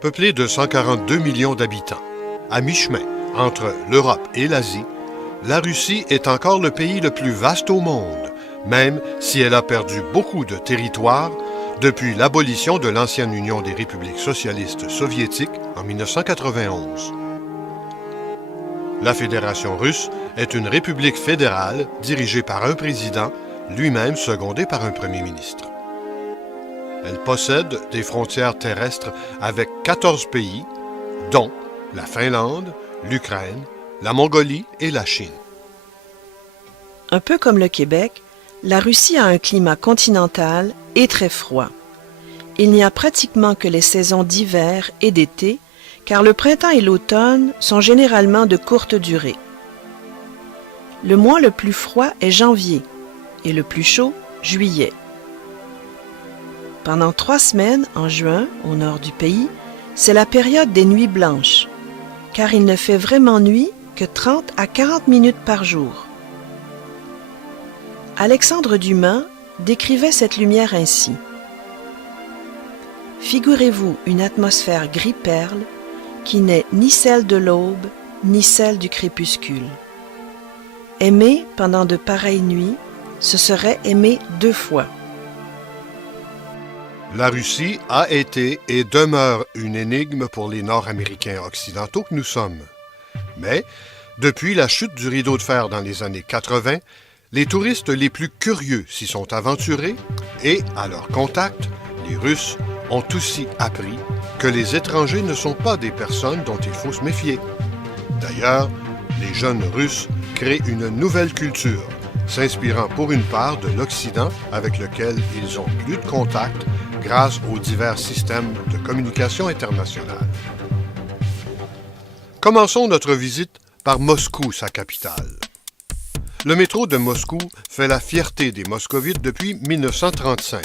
Peuplée de 142 millions d'habitants, à mi-chemin entre l'Europe et l'Asie, la Russie est encore le pays le plus vaste au monde, même si elle a perdu beaucoup de territoire depuis l'abolition de l'ancienne Union des républiques socialistes soviétiques en 1991. La Fédération russe est une république fédérale dirigée par un président, lui-même secondé par un premier ministre. Elle possède des frontières terrestres avec 14 pays, dont la Finlande, l'Ukraine, la Mongolie et la Chine. Un peu comme le Québec, la Russie a un climat continental et très froid. Il n'y a pratiquement que les saisons d'hiver et d'été, car le printemps et l'automne sont généralement de courte durée. Le mois le plus froid est janvier et le plus chaud, juillet. Pendant 3 semaines, en juin, au nord du pays, c'est la période des nuits blanches, car il ne fait vraiment nuit que 30 à 40 minutes par jour. Alexandre Dumas décrivait cette lumière ainsi. Figurez-vous une atmosphère gris-perle qui n'est ni celle de l'aube, ni celle du crépuscule. Aimer pendant de pareilles nuits, ce serait aimer 2 fois. La Russie a été et demeure une énigme pour les Nord-Américains occidentaux que nous sommes. Mais, depuis la chute du rideau de fer dans les années 80, les touristes les plus curieux s'y sont aventurés et, à leur contact, les Russes ont aussi appris que les étrangers ne sont pas des personnes dont il faut se méfier. D'ailleurs, les jeunes Russes créent une nouvelle culture, s'inspirant pour une part de l'Occident avec lequel ils ont plus de contact grâce aux divers systèmes de communication internationale. Commençons notre visite par Moscou, sa capitale. Le métro de Moscou fait la fierté des Moscovites depuis 1935.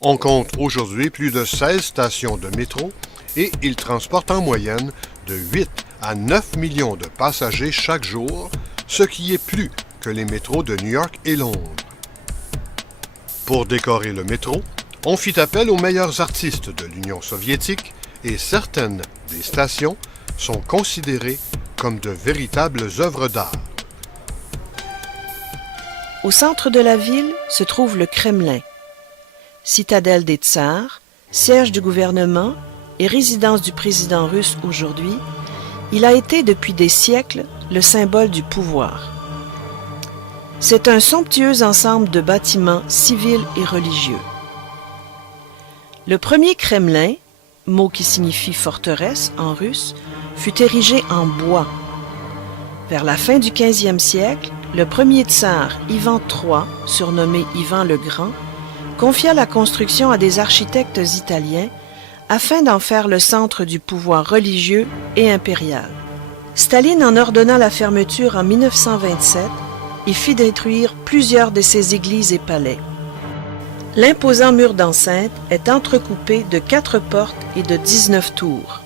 On compte aujourd'hui plus de 16 stations de métro et il transporte en moyenne de 8 à 9 millions de passagers chaque jour, ce qui est plus que les métros de New York et Londres. Pour décorer le métro, on fit appel aux meilleurs artistes de l'Union soviétique et certaines des stations sont considérées comme de véritables œuvres d'art. Au centre de la ville se trouve le Kremlin, citadelle des tsars, siège du gouvernement et résidence du président russe aujourd'hui. Il a été depuis des siècles le symbole du pouvoir. C'est un somptueux ensemble de bâtiments civils et religieux. Le premier Kremlin, mot qui signifie forteresse en russe, fut érigé en bois. Vers la fin du XVe siècle, le premier tsar Ivan III, surnommé Ivan le Grand, confia la construction à des architectes italiens afin d'en faire le centre du pouvoir religieux et impérial. Staline en ordonna la fermeture en 1927 et fit détruire plusieurs de ses églises et palais. L'imposant mur d'enceinte est entrecoupé de 4 portes et de 19 tours.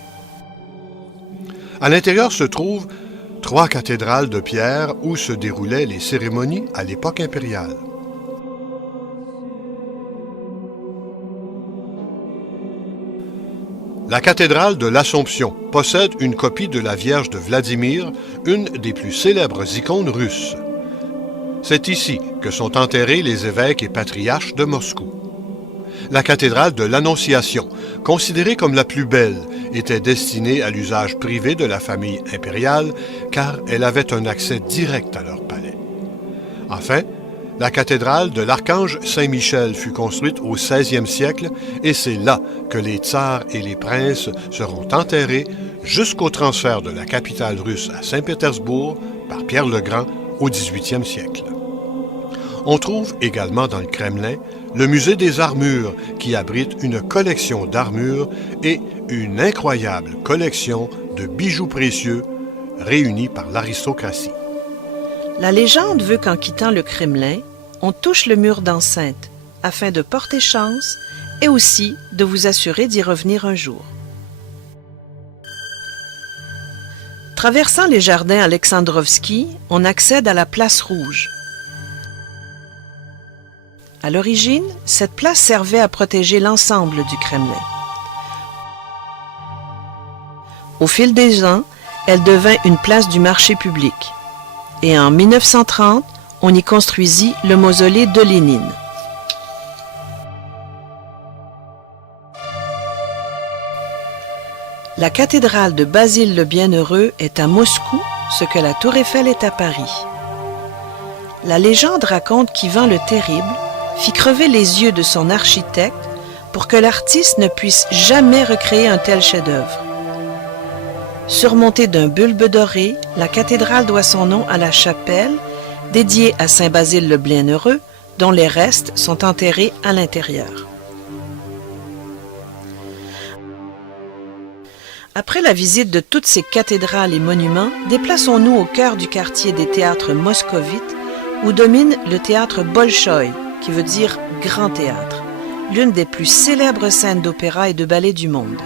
À l'intérieur se trouvent 3 cathédrales de pierre où se déroulaient les cérémonies à l'époque impériale. La cathédrale de l'Assomption possède une copie de la Vierge de Vladimir, une des plus célèbres icônes russes. C'est ici que sont enterrés les évêques et patriarches de Moscou. La cathédrale de l'Annonciation, considérée comme la plus belle, était destinée à l'usage privé de la famille impériale car elle avait un accès direct à leur palais. Enfin, la cathédrale de l'Archange Saint-Michel fut construite au XVIe siècle et c'est là que les tsars et les princes seront enterrés jusqu'au transfert de la capitale russe à Saint-Pétersbourg par Pierre le Grand au XVIIIe siècle. On trouve également dans le Kremlin le musée des armures qui abrite une collection d'armures et une incroyable collection de bijoux précieux réunis par l'aristocratie. La légende veut qu'en quittant le Kremlin, on touche le mur d'enceinte afin de porter chance et aussi de vous assurer d'y revenir un jour. Traversant les jardins Alexandrovski, on accède à la place Rouge. À l'origine, cette place servait à protéger l'ensemble du Kremlin. Au fil des ans, elle devint une place du marché public. Et en 1930, on y construisit le mausolée de Lénine. La cathédrale de Basile le Bienheureux est à Moscou, ce que la Tour Eiffel est à Paris. La légende raconte qu'Ivan le Terrible fit crever les yeux de son architecte pour que l'artiste ne puisse jamais recréer un tel chef-d'œuvre. Surmontée d'un bulbe doré, la cathédrale doit son nom à la chapelle dédiée à Saint Basile le Bienheureux, dont les restes sont enterrés à l'intérieur. Après la visite de toutes ces cathédrales et monuments, déplaçons-nous au cœur du quartier des théâtres moscovites, où domine le théâtre Bolchoï, qui veut dire grand théâtre, l'une des plus célèbres scènes d'opéra et de ballet du monde.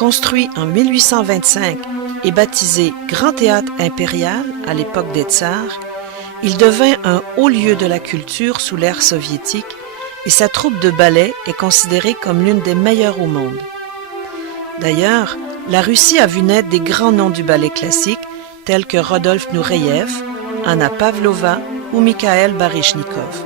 Construit en 1825 et baptisé Grand Théâtre Impérial à l'époque des tsars, il devint un haut lieu de la culture sous l'ère soviétique et sa troupe de ballet est considérée comme l'une des meilleures au monde. D'ailleurs, la Russie a vu naître des grands noms du ballet classique tels que Rodolphe Nureyev, Anna Pavlova ou Mikhail Baryshnikov.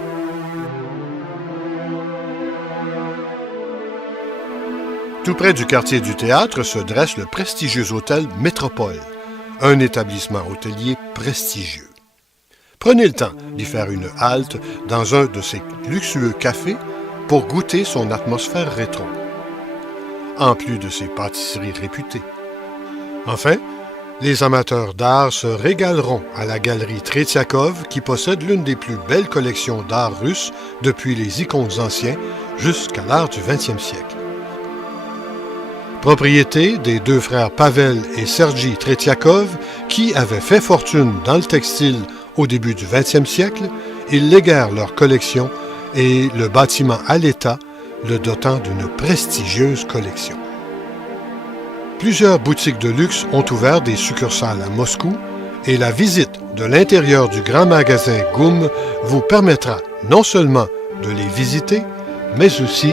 Tout près du quartier du théâtre se dresse le prestigieux hôtel Métropole, un établissement hôtelier prestigieux. Prenez le temps d'y faire une halte dans un de ces luxueux cafés pour goûter son atmosphère rétro, en plus de ses pâtisseries réputées. Enfin, les amateurs d'art se régaleront à la galerie Tretiakov qui possède l'une des plus belles collections d'art russe depuis les icônes anciens jusqu'à l'ère du XXe siècle. Propriété des deux frères Pavel et Sergei Tretiakov qui avaient fait fortune dans le textile au début du XXe siècle, ils léguèrent leur collection et le bâtiment à l'État, le dotant d'une prestigieuse collection. Plusieurs boutiques de luxe ont ouvert des succursales à Moscou et la visite de l'intérieur du grand magasin GUM vous permettra non seulement de les visiter, mais aussi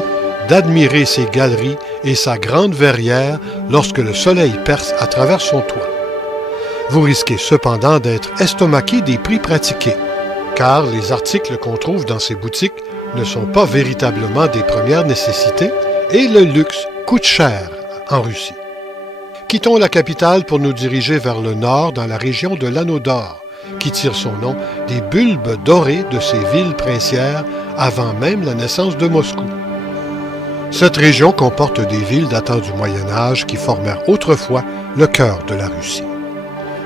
d'admirer ses galeries et sa grande verrière lorsque le soleil perce à travers son toit. Vous risquez cependant d'être estomaqué des prix pratiqués, car les articles qu'on trouve dans ces boutiques ne sont pas véritablement des premières nécessités et le luxe coûte cher en Russie. Quittons la capitale pour nous diriger vers le nord dans la région de l'Anneau d'Or, qui tire son nom des bulbes dorés de ces villes princières avant même la naissance de Moscou. Cette région comporte des villes datant du Moyen Âge qui formèrent autrefois le cœur de la Russie.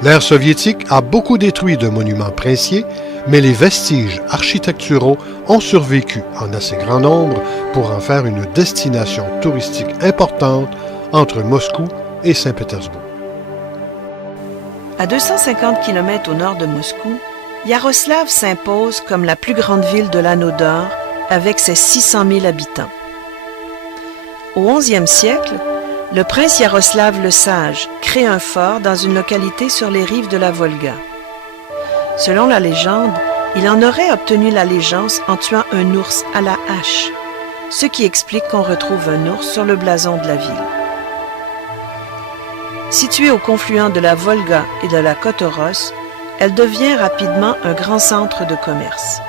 L'ère soviétique a beaucoup détruit de monuments princiers, mais les vestiges architecturaux ont survécu en assez grand nombre pour en faire une destination touristique importante entre Moscou et Saint-Pétersbourg. À 250 km au nord de Moscou, Iaroslavl s'impose comme la plus grande ville de l'Anneau d'Or avec ses 600 000 habitants. Au XIe siècle, le prince Iaroslavl le Sage crée un fort dans une localité sur les rives de la Volga. Selon la légende, il en aurait obtenu l'allégeance en tuant un ours à la hache, ce qui explique qu'on retrouve un ours sur le blason de la ville. Située au confluent de la Volga et de la Kotoros, elle devient rapidement un grand centre de commerce.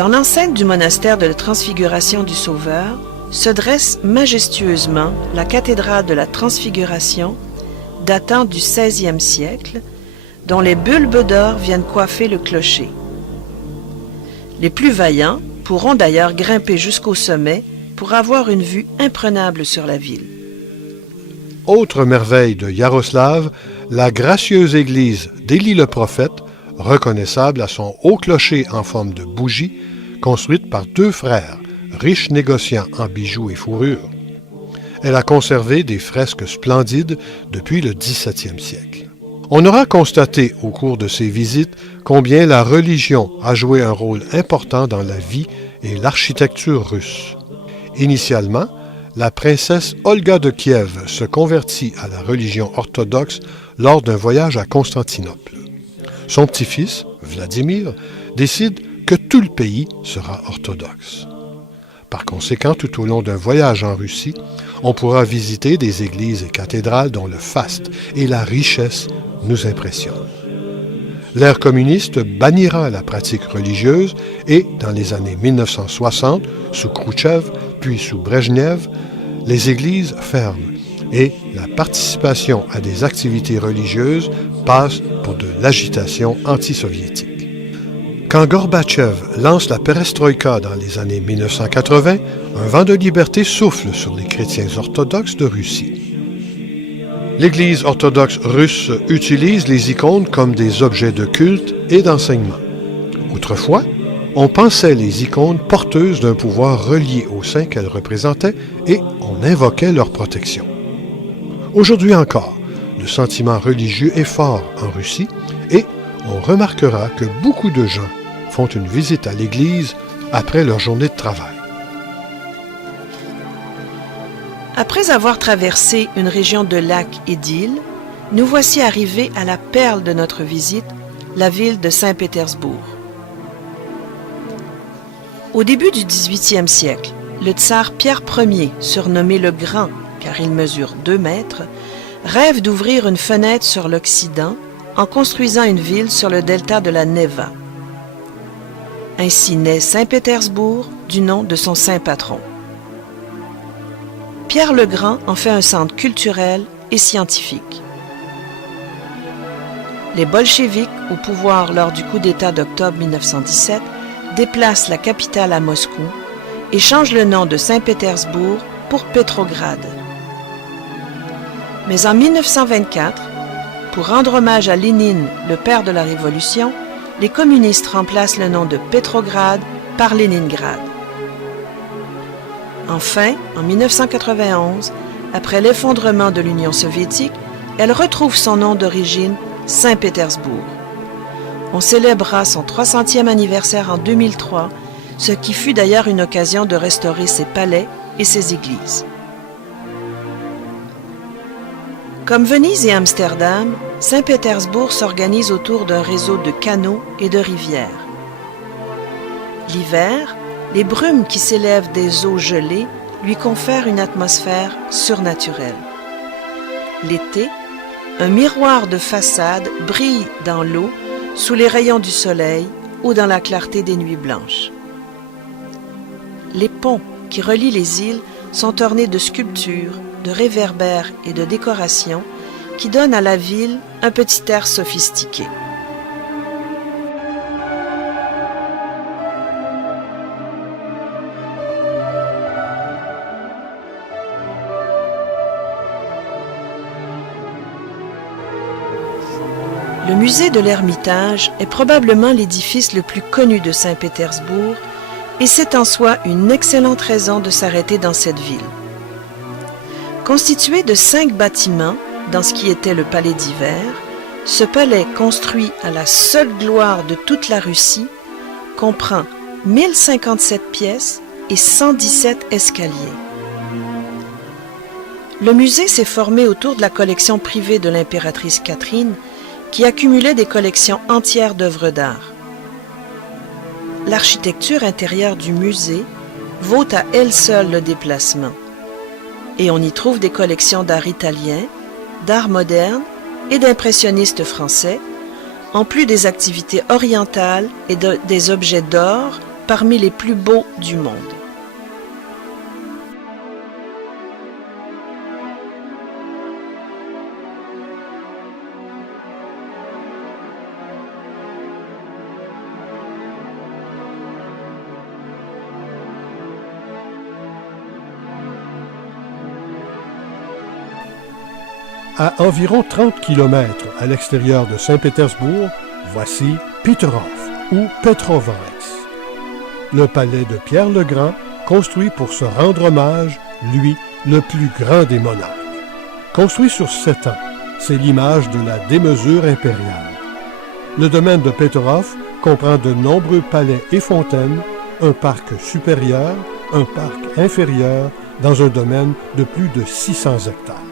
Dans l'enceinte du monastère de la Transfiguration du Sauveur se dresse majestueusement la cathédrale de la Transfiguration datant du XVIe siècle, dont les bulbes d'or viennent coiffer le clocher. Les plus vaillants pourront d'ailleurs grimper jusqu'au sommet pour avoir une vue imprenable sur la ville. Autre merveille de Iaroslavl, la gracieuse église d'Élie le prophète, reconnaissable à son haut clocher en forme de bougie, construite par deux frères, riches négociants en bijoux et fourrures. Elle a conservé des fresques splendides depuis le XVIIe siècle. On aura constaté au cours de ces visites combien la religion a joué un rôle important dans la vie et l'architecture russe. Initialement, la princesse Olga de Kiev se convertit à la religion orthodoxe lors d'un voyage à Constantinople. Son petit-fils, Vladimir, décide que tout le pays sera orthodoxe. Par conséquent, tout au long d'un voyage en Russie, on pourra visiter des églises et cathédrales dont le faste et la richesse nous impressionnent. L'ère communiste bannira la pratique religieuse et, dans les années 1960, sous Khrouchtchev, puis sous Brejnev, les églises ferment et la participation à des activités religieuses passe pour de l'agitation anti-soviétique. Quand Gorbatchev lance la perestroïka dans les années 1980, un vent de liberté souffle sur les chrétiens orthodoxes de Russie. L'Église orthodoxe russe utilise les icônes comme des objets de culte et d'enseignement. Autrefois, on pensait les icônes porteuses d'un pouvoir relié au saint qu'elles représentaient et on invoquait leur protection. Aujourd'hui encore, le sentiment religieux est fort en Russie et on remarquera que beaucoup de gens font une visite à l'église après leur journée de travail. Après avoir traversé une région de lacs et d'îles, nous voici arrivés à la perle de notre visite, la ville de Saint-Pétersbourg. Au début du XVIIIe siècle, le tsar Pierre Ier, surnommé le Grand car il mesure 2 mètres, rêve d'ouvrir une fenêtre sur l'Occident en construisant une ville sur le delta de la Neva. Ainsi naît Saint-Pétersbourg du nom de son saint patron. Pierre le Grand en fait un centre culturel et scientifique. Les bolcheviks, au pouvoir lors du coup d'État d'octobre 1917, déplacent la capitale à Moscou et changent le nom de Saint-Pétersbourg pour Pétrograd. Mais en 1924, pour rendre hommage à Lénine, le père de la Révolution, les communistes remplacent le nom de Pétrograd par Léningrad. Enfin, en 1991, après l'effondrement de l'Union soviétique, elle retrouve son nom d'origine, Saint-Pétersbourg. On célébrera son 300e anniversaire en 2003, ce qui fut d'ailleurs une occasion de restaurer ses palais et ses églises. Comme Venise et Amsterdam, Saint-Pétersbourg s'organise autour d'un réseau de canaux et de rivières. L'hiver, les brumes qui s'élèvent des eaux gelées lui confèrent une atmosphère surnaturelle. L'été, un miroir de façade brille dans l'eau sous les rayons du soleil ou dans la clarté des nuits blanches. Les ponts qui relient les îles sont ornés de sculptures, de réverbères et de décorations qui donnent à la ville un petit air sophistiqué. Le musée de l'Ermitage est probablement l'édifice le plus connu de Saint-Pétersbourg et c'est en soi une excellente raison de s'arrêter dans cette ville. Constitué de 5 bâtiments dans ce qui était le palais d'hiver, ce palais construit à la seule gloire de toute la Russie comprend 1057 pièces et 117 escaliers. Le musée s'est formé autour de la collection privée de l'impératrice Catherine qui accumulait des collections entières d'œuvres d'art. L'architecture intérieure du musée vaut à elle seule le déplacement. Et on y trouve des collections d'art italien, d'art moderne et d'impressionnistes français, en plus des activités orientales et des objets d'or parmi les plus beaux du monde. À environ 30 km à l'extérieur de Saint-Pétersbourg, voici Peterhof ou Petrovac, le palais de Pierre le Grand, construit pour se rendre hommage, lui, le plus grand des monarques. Construit sur 7 ans, c'est l'image de la démesure impériale. Le domaine de Peterhof comprend de nombreux palais et fontaines, un parc supérieur, un parc inférieur, dans un domaine de plus de 600 hectares.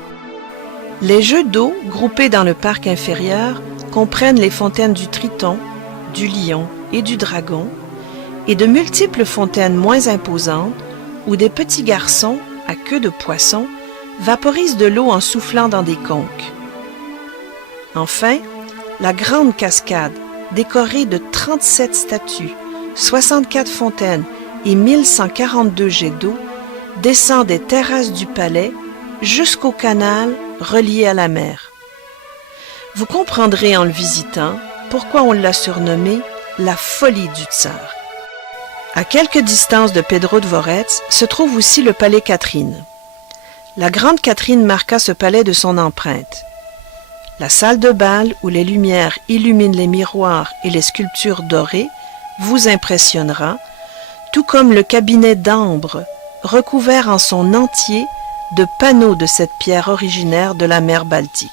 Les jeux d'eau, groupés dans le parc inférieur, comprennent les fontaines du Triton, du Lion et du Dragon, et de multiples fontaines moins imposantes où des petits garçons, à queue de poisson, vaporisent de l'eau en soufflant dans des conques. Enfin, la grande cascade, décorée de 37 statues, 64 fontaines et 1142 jets d'eau, descend des terrasses du palais jusqu'au canal relié à la mer. Vous comprendrez en le visitant pourquoi on l'a surnommé la folie du tsar. À quelque distance de Pedro Dvorets se trouve aussi le palais Catherine. La grande Catherine marqua ce palais de son empreinte. La salle de bal où les lumières illuminent les miroirs et les sculptures dorées vous impressionnera, tout comme le cabinet d'ambre recouvert en son entier de panneaux de cette pierre originaire de la mer Baltique.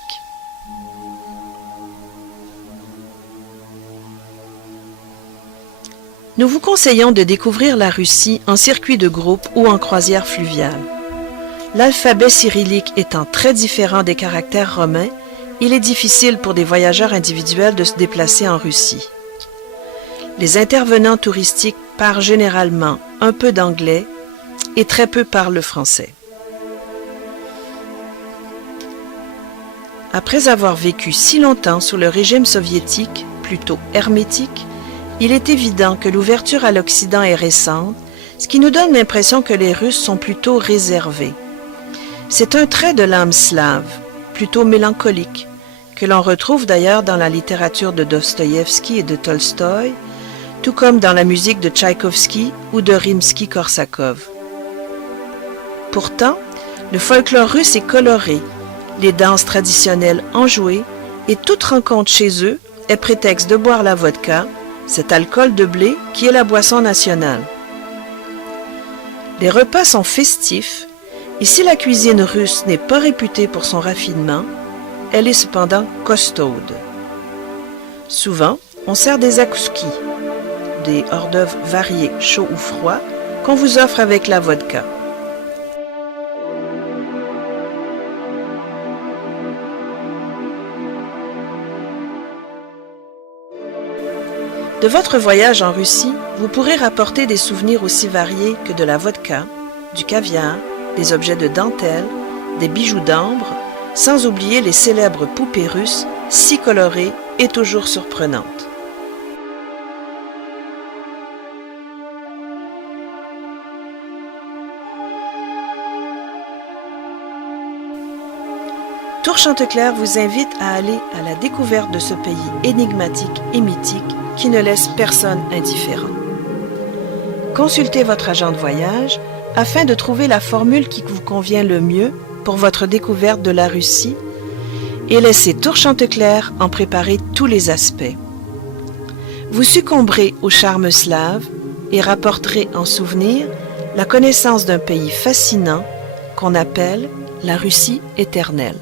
Nous vous conseillons de découvrir la Russie en circuit de groupe ou en croisière fluviale. L'alphabet cyrillique étant très différent des caractères romains, il est difficile pour des voyageurs individuels de se déplacer en Russie. Les intervenants touristiques parlent généralement un peu d'anglais et très peu parlent le français. Après avoir vécu si longtemps sous le régime soviétique, plutôt hermétique, il est évident que l'ouverture à l'Occident est récente, ce qui nous donne l'impression que les Russes sont plutôt réservés. C'est un trait de l'âme slave, plutôt mélancolique, que l'on retrouve d'ailleurs dans la littérature de Dostoïevski et de Tolstoï, tout comme dans la musique de Tchaïkovski ou de Rimsky-Korsakov. Pourtant, le folklore russe est coloré, les danses traditionnelles enjouées, et toute rencontre chez eux est prétexte de boire la vodka, cet alcool de blé qui est la boisson nationale. Les repas sont festifs, et si la cuisine russe n'est pas réputée pour son raffinement, elle est cependant costaude. Souvent, on sert des zakouski, des hors-d'œuvre variés, chauds ou froids, qu'on vous offre avec la vodka. De votre voyage en Russie, vous pourrez rapporter des souvenirs aussi variés que de la vodka, du caviar, des objets de dentelle, des bijoux d'ambre, sans oublier les célèbres poupées russes, si colorées et toujours surprenantes. Tour Chanteclair vous invite à aller à la découverte de ce pays énigmatique et mythique qui ne laisse personne indifférent. Consultez votre agent de voyage afin de trouver la formule qui vous convient le mieux pour votre découverte de la Russie et laissez Tour Chanteclair en préparer tous les aspects. Vous succomberez au charme slave et rapporterez en souvenir la connaissance d'un pays fascinant qu'on appelle la Russie éternelle.